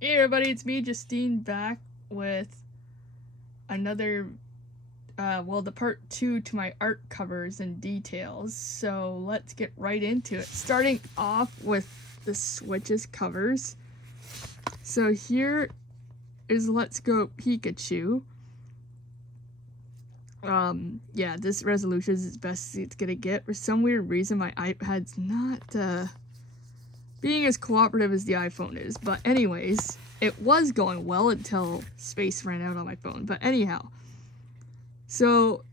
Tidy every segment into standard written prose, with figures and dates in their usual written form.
Hey everybody, it's me, Justine, back with another, the part 2 to my art covers and details. So let's get right into it. Starting off with the Switch's covers. So here is Let's Go Pikachu. Yeah, this resolution is as best as it's gonna get. For some weird reason, my iPad's not, being as cooperative as the iPhone is. But anyways, it was going well until space ran out on my phone. But anyhow, so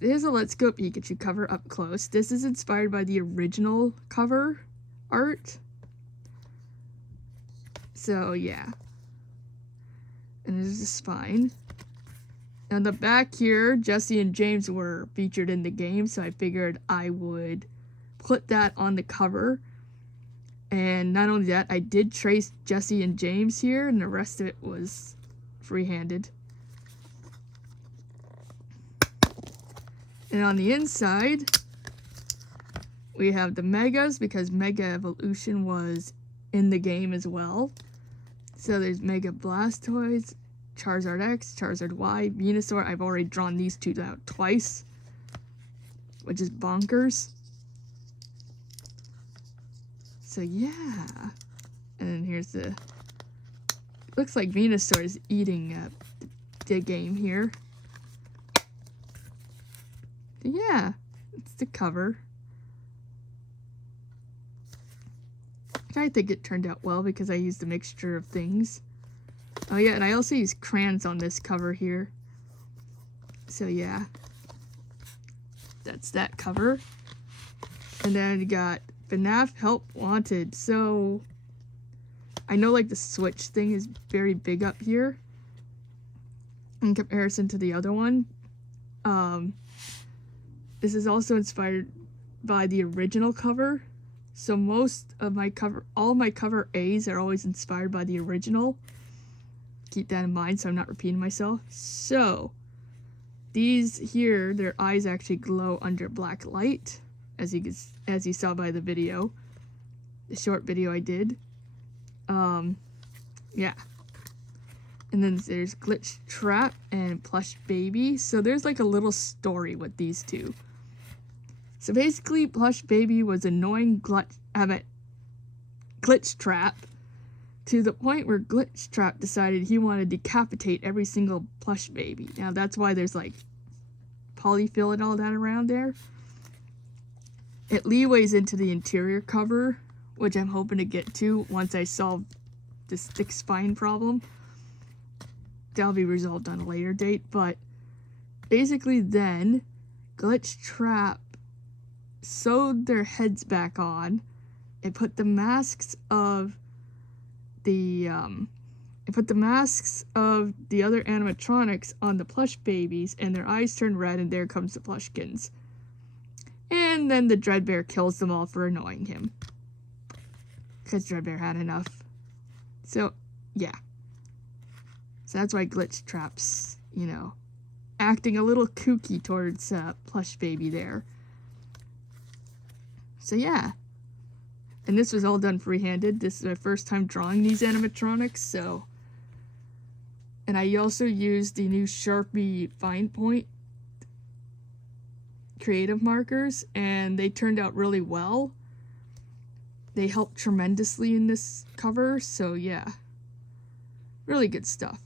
here's a Let's Go Pikachu cover up close. This is inspired by the original cover art. So yeah. And there's the spine. On the back here, Jesse and James were featured in the game, so I figured I would put that on the cover. And not only that, I did trace Jesse and James here, and the rest of it was free-handed. And on the inside, we have the Megas, because Mega Evolution was in the game as well. So there's Mega Blastoise, Charizard X, Charizard Y, Venusaur. I've already drawn these two out twice, which is bonkers. So yeah, and then here's the, looks like Venusaur is eating the game here. Yeah, it's the cover. I think it turned out well because I used a mixture of things. Oh yeah, and I also used crayons on this cover here. So yeah, that's that cover. And then you got FNAF Help Wanted. So I know like the Switch thing is very big up here in comparison to the other one. This is also inspired by the original cover. So most of my cover, all my cover A's are always inspired by the original. Keep that in mind so I'm not repeating myself. So these here, their eyes actually glow under black light, as you saw by the video, the short video I did. Yeah. And then there's Glitch Trap and Plush Baby. So there's like a little story with these two. So basically, Plush Baby was annoying Glitch Trap to the point where Glitch Trap decided he wanted to decapitate every single Plush Baby. Now that's why there's like polyfill and all that around there. It leeways into the interior cover, which I'm hoping to get to once I solve this thick spine problem. That'll be resolved on a later date, but basically then Glitch Trap sewed their heads back on and put the masks of the other animatronics on the plush babies, and their eyes turn red, and there comes the Plushkins. And then the Dreadbear kills them all for annoying him, because Dreadbear had enough. So yeah, so that's why Glitch Trap's, you know, acting a little kooky towards Plush Baby there. So yeah, and this was all done freehanded. This is my first time drawing these animatronics, so. And I also used the new Sharpie Fine Point creative markers, and they turned out really well. They helped tremendously in this cover, so yeah, really good stuff.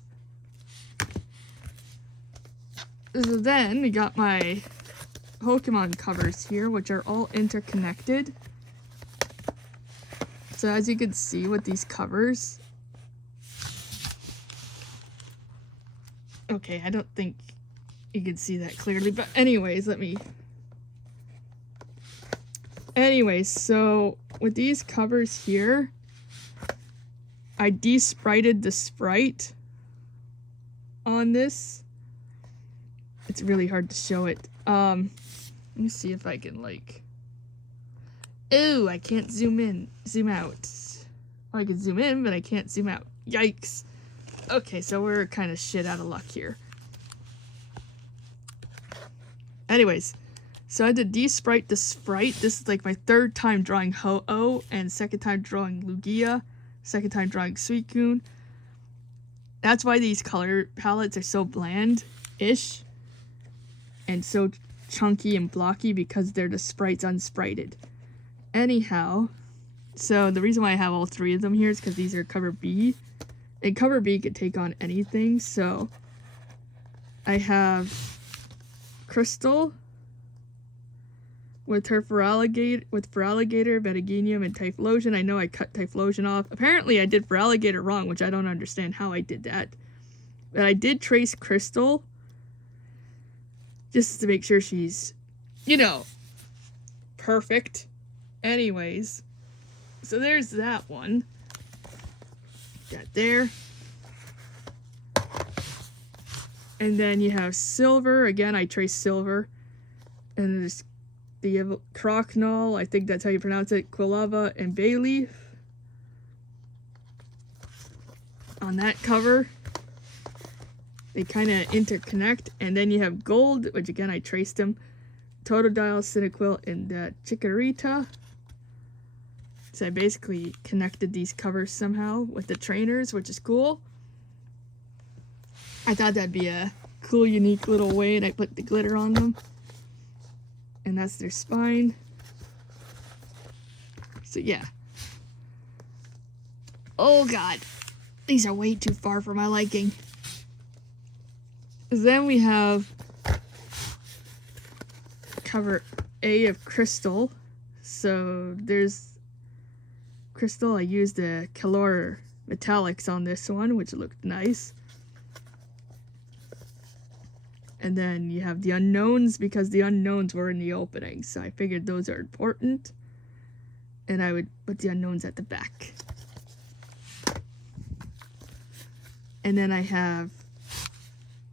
So then we got my Pokemon covers here, which are all interconnected. So as you can see with these covers, okay, I don't think you can see that clearly, but anyways, so with these covers here, I de-sprited the sprite on this. It's really hard to show it. Let me see if I can like, ooh, I can't zoom out. Oh, I can zoom in, but I can't zoom out. Yikes. Okay, so we're kind of shit out of luck here. Anyways, so I had to de-sprite the sprite. This is like my third time drawing Ho-Oh and second time drawing Lugia. second time drawing Suicune. That's why these color palettes are so bland-ish and so chunky and blocky, because they're the sprites unsprited. Anyhow, so the reason why I have all three of them here is because these are cover B. And cover B could take on anything, so I have Crystal with her Feraligatr, Metagenium, and Typhlosion. I know I cut Typhlosion off. Apparently I did Feraligatr wrong, which I don't understand how I did that. But I did trace Crystal just to make sure she's, you know, perfect. Anyways, so there's that one. Got there. And then you have Silver. Again, I traced Silver. And there's the Croconaw, I think that's how you pronounce it, Quilava, and Bayleaf on that cover. They kind of interconnect. And then you have Gold, which again I traced them, Totodile, Cyndaquil, and Chikorita. So I basically connected these covers somehow with the trainers, which is cool. I thought that'd be a cool, unique little way, and I put the glitter on them. And that's their spine. So yeah. Oh god. These are way too far for my liking. Then we have cover A of Crystal. So there's Crystal. I used the Calor Metallics on this one, which looked nice. And then you have the unknowns, because the unknowns were in the opening, so I figured those are important. And I would put the unknowns at the back. And then I have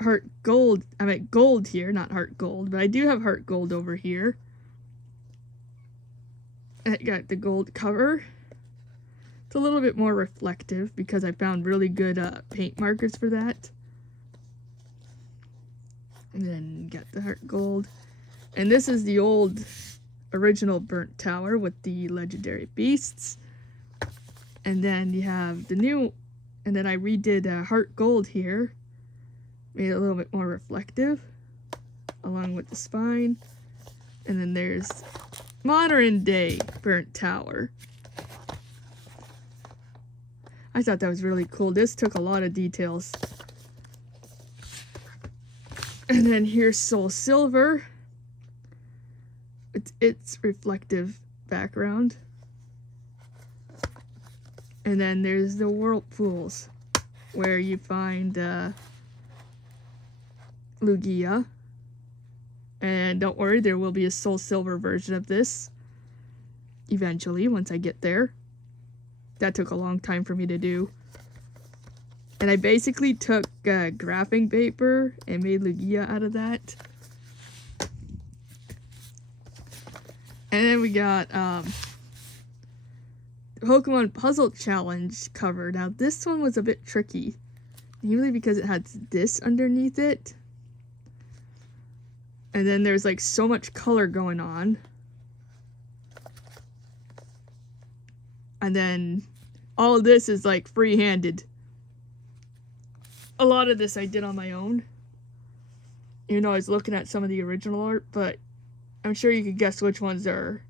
Heart Gold. I meant Gold here, not Heart Gold, but I do have Heart Gold over here. I got the gold cover. It's a little bit more reflective because I found really good paint markers for that. And then got the Heart Gold. And this is the old original Burnt Tower with the legendary beasts. And then you have the new, and then I redid Heart Gold here. Made it a little bit more reflective, along with the spine. And then there's modern day Burnt Tower. I thought that was really cool. This took a lot of details. And then here's Soul Silver. It's reflective background. And then there's the Whirlpools, where you find Lugia. And don't worry, there will be a Soul Silver version of this eventually, once I get there. That took a long time for me to do. And I basically took graphing paper and made Lugia out of that. And then we got Pokemon Puzzle Challenge cover. Now this one was a bit tricky, mainly because it had this underneath it. And then there's like so much color going on. And then all of this is like free-handed. A lot of this I did on my own. Even though I was looking at some of the original art, but I'm sure you could guess which ones are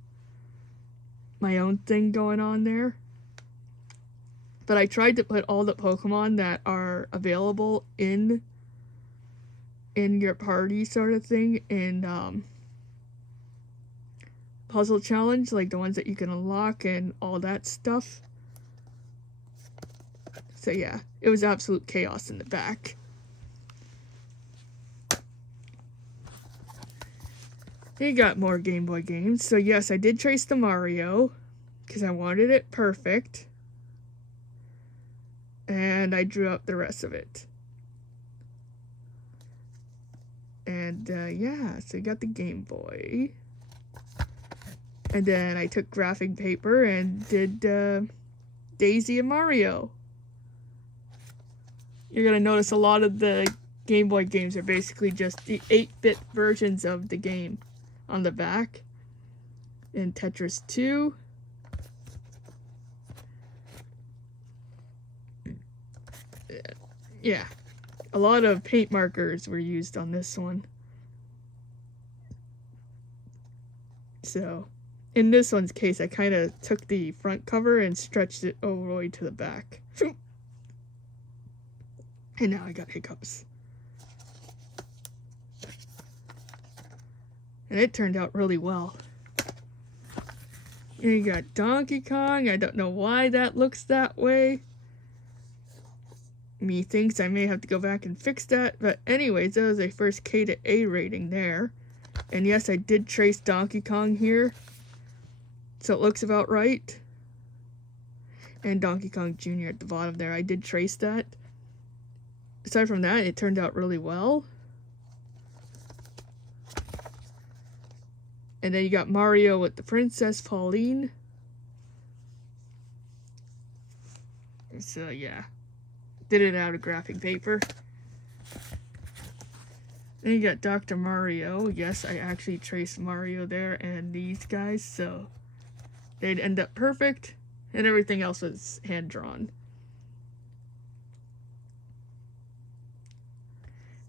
my own thing going on there. But I tried to put all the Pokemon that are available in your party sort of thing in Puzzle Challenge, like the ones that you can unlock and all that stuff. So yeah, it was absolute chaos in the back. You got more Game Boy games. So yes, I did trace the Mario because I wanted it perfect. And I drew up the rest of it. And yeah, so you got the Game Boy. And then I took graphing paper and did Daisy and Mario. You're going to notice a lot of the Game Boy games are basically just the 8-bit versions of the game on the back. And Tetris 2. yeah, a lot of paint markers were used on this one. So, in this one's case, I kind of took the front cover and stretched it all the way to the back. And now I got hiccups. And it turned out really well. And you got Donkey Kong. I don't know why that looks that way. Me thinks I may have to go back and fix that. But anyways, that was a first K to A rating there. And yes, I did trace Donkey Kong here. So it looks about right. And Donkey Kong Jr. at the bottom there. I did trace that. Aside from that, it turned out really well. And then you got Mario with the Princess Pauline. So yeah, did it out of graphic paper. Then you got Dr. Mario. Yes, I actually traced Mario there and these guys, so they'd end up perfect. And everything else was hand-drawn.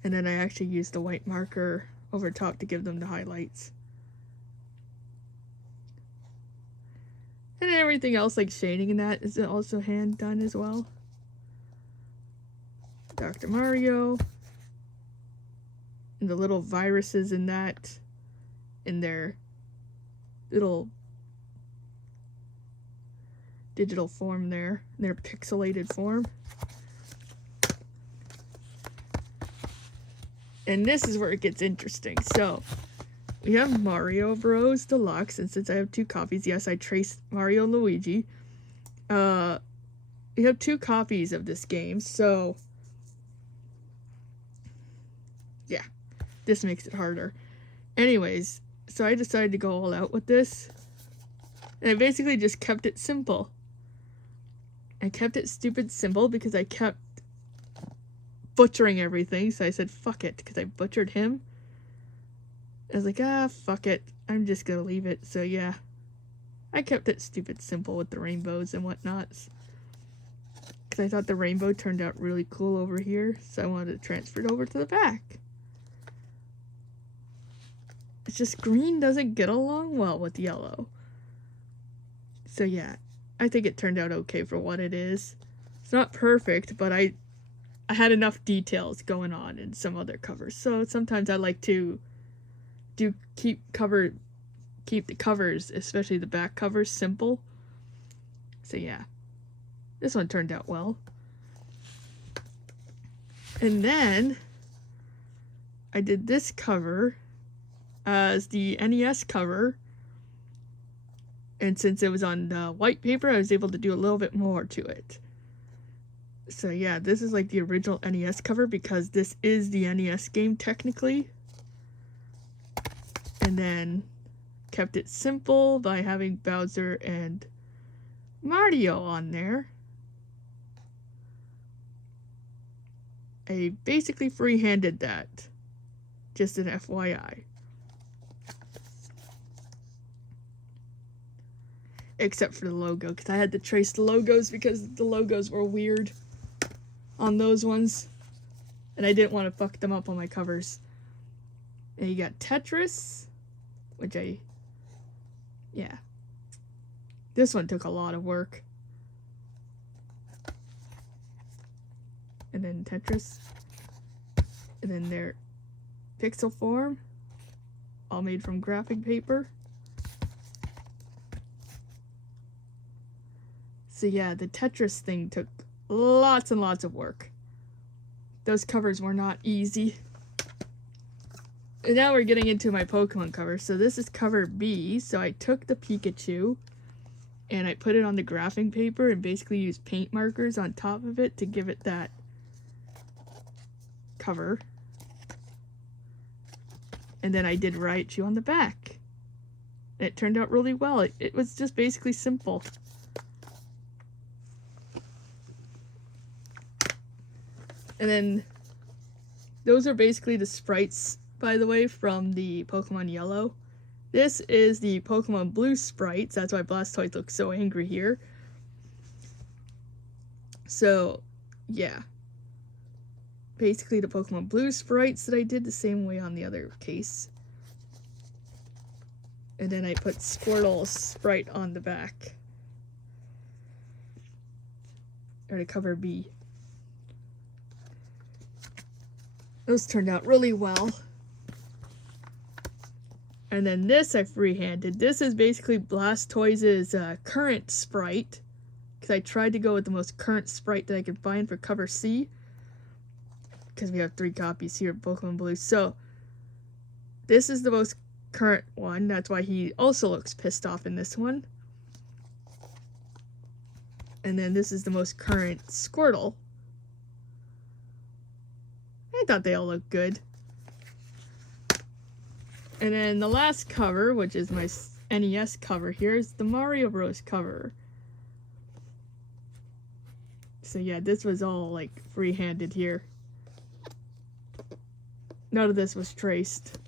And then I actually used the white marker over top to give them the highlights. And then everything else, like shading and that, is also hand done as well. Dr. Mario. And the little viruses in that, in their little digital form there, their pixelated form. And this is where it gets interesting. So, we have Mario Bros. Deluxe, and since I have 2 copies, yes, I traced Mario and Luigi. We have 2 copies of this game, so yeah, this makes it harder. Anyways, so I decided to go all out with this, and I basically just kept it simple. I kept it stupid simple because I kept butchering everything, so I said fuck it, because I butchered him. I was like, fuck it, I'm just gonna leave it. So yeah, I kept it stupid simple with the rainbows and whatnots, because I thought the rainbow turned out really cool over here, so I wanted to transfer it over to the back. It's just green doesn't get along well with yellow. So yeah, I think it turned out okay for what it is. It's not perfect, but I had enough details going on in some other covers. So sometimes I like to keep the covers, especially the back covers, simple. So yeah, this one turned out well. And then I did this cover as the NES cover, and since it was on white paper, I was able to do a little bit more to it. So yeah, this is like the original NES cover because this is the NES game technically. And then kept it simple by having Bowser and Mario on there. I basically free-handed that. Just an FYI. Except for the logo, because I had to trace the logos because the logos were weird on those ones. And I didn't want to fuck them up on my covers. And you got Tetris, which yeah. This one took a lot of work. And then Tetris. And then their pixel form, all made from graphic paper. So yeah, the Tetris thing took lots and lots of work. Those covers were not easy. And now we're getting into my Pokemon cover. So this is cover B. So I took the Pikachu and I put it on the graphing paper and basically used paint markers on top of it to give it that cover. And then I did Raichu on the back. And it turned out really well. It was just basically simple. And then those are basically the sprites, by the way, from the Pokemon Yellow. This is the Pokemon Blue sprites. That's why Blastoise looks so angry here. So, yeah. basically the Pokemon Blue sprites that I did the same way on the other case. And then I put Squirtle sprite on the back. Or the cover B. Those turned out really well. And then this I freehanded. This is basically Blastoise's current sprite. Because I tried to go with the most current sprite that I could find for cover C. Because we have 3 copies here of Pokemon Blue. So, this is the most current one. That's why he also looks pissed off in this one. And then this is the most current Squirtle. I thought they all looked good. And then the last cover, which is my NES cover here, is the Mario Bros. Cover. So yeah, this was all like free-handed here. None of this was traced.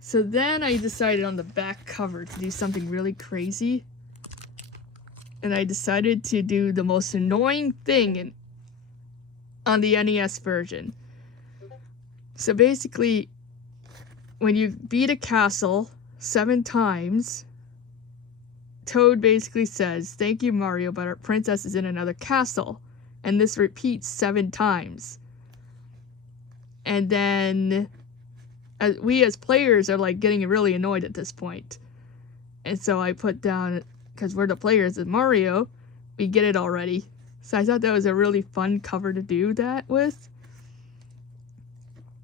So then I decided on the back cover to do something really crazy. And I decided to do the most annoying thing on the NES version. So basically, when you beat a castle 7 times, Toad basically says, "Thank you, Mario, but our princess is in another castle." And this repeats 7 times. And then we as players are like getting really annoyed at this point. And so I put down, because we're the players of Mario, we get it already. So I thought that was a really fun cover to do that with.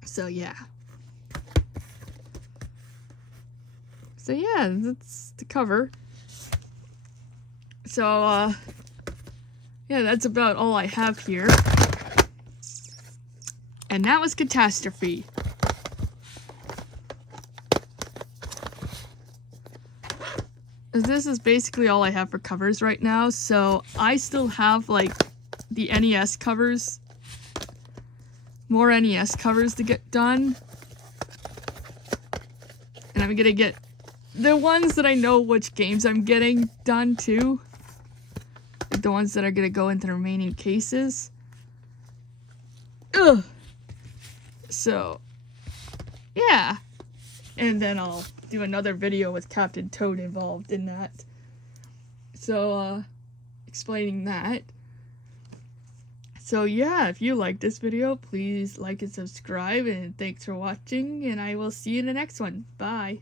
So yeah. So yeah, that's the cover. So yeah, that's about all I have here. And that was Catastrophe. This is basically all I have for covers right now, so I still have like the NES covers, more NES covers to get done. And I'm gonna get the ones that I know which games I'm getting done too. The ones that are gonna go into the remaining cases. Ugh. So, yeah. And then I'll do another video with Captain Toad involved in that. So, explaining that. So yeah, if you like this video, please like and subscribe, and thanks for watching, and I will see you in the next one. Bye.